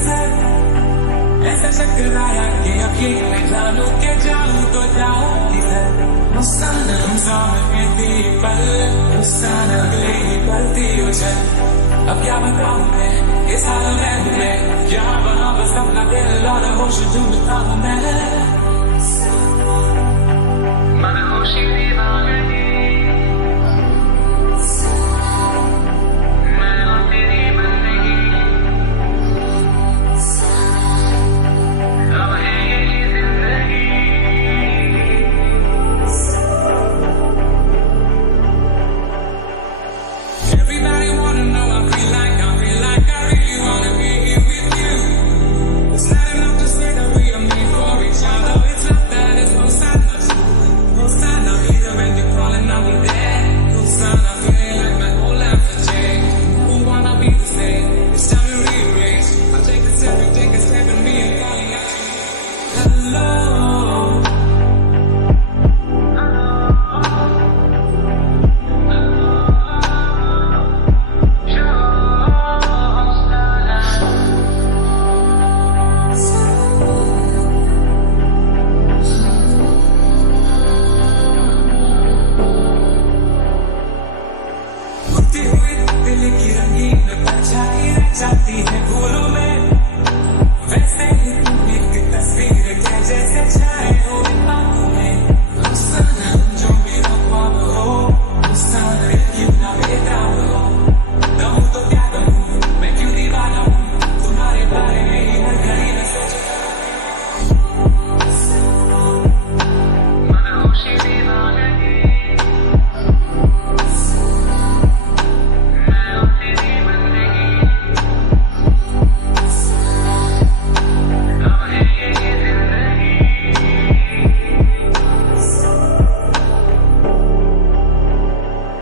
नजर ऐसा टकराया कि यकीन में जानू के जाऊं तो जाऊं किधर। मुस्कान कहती पल, मुस्कान अगले ही पलती उछल। अब क्या बताऊं मैं इस हाल में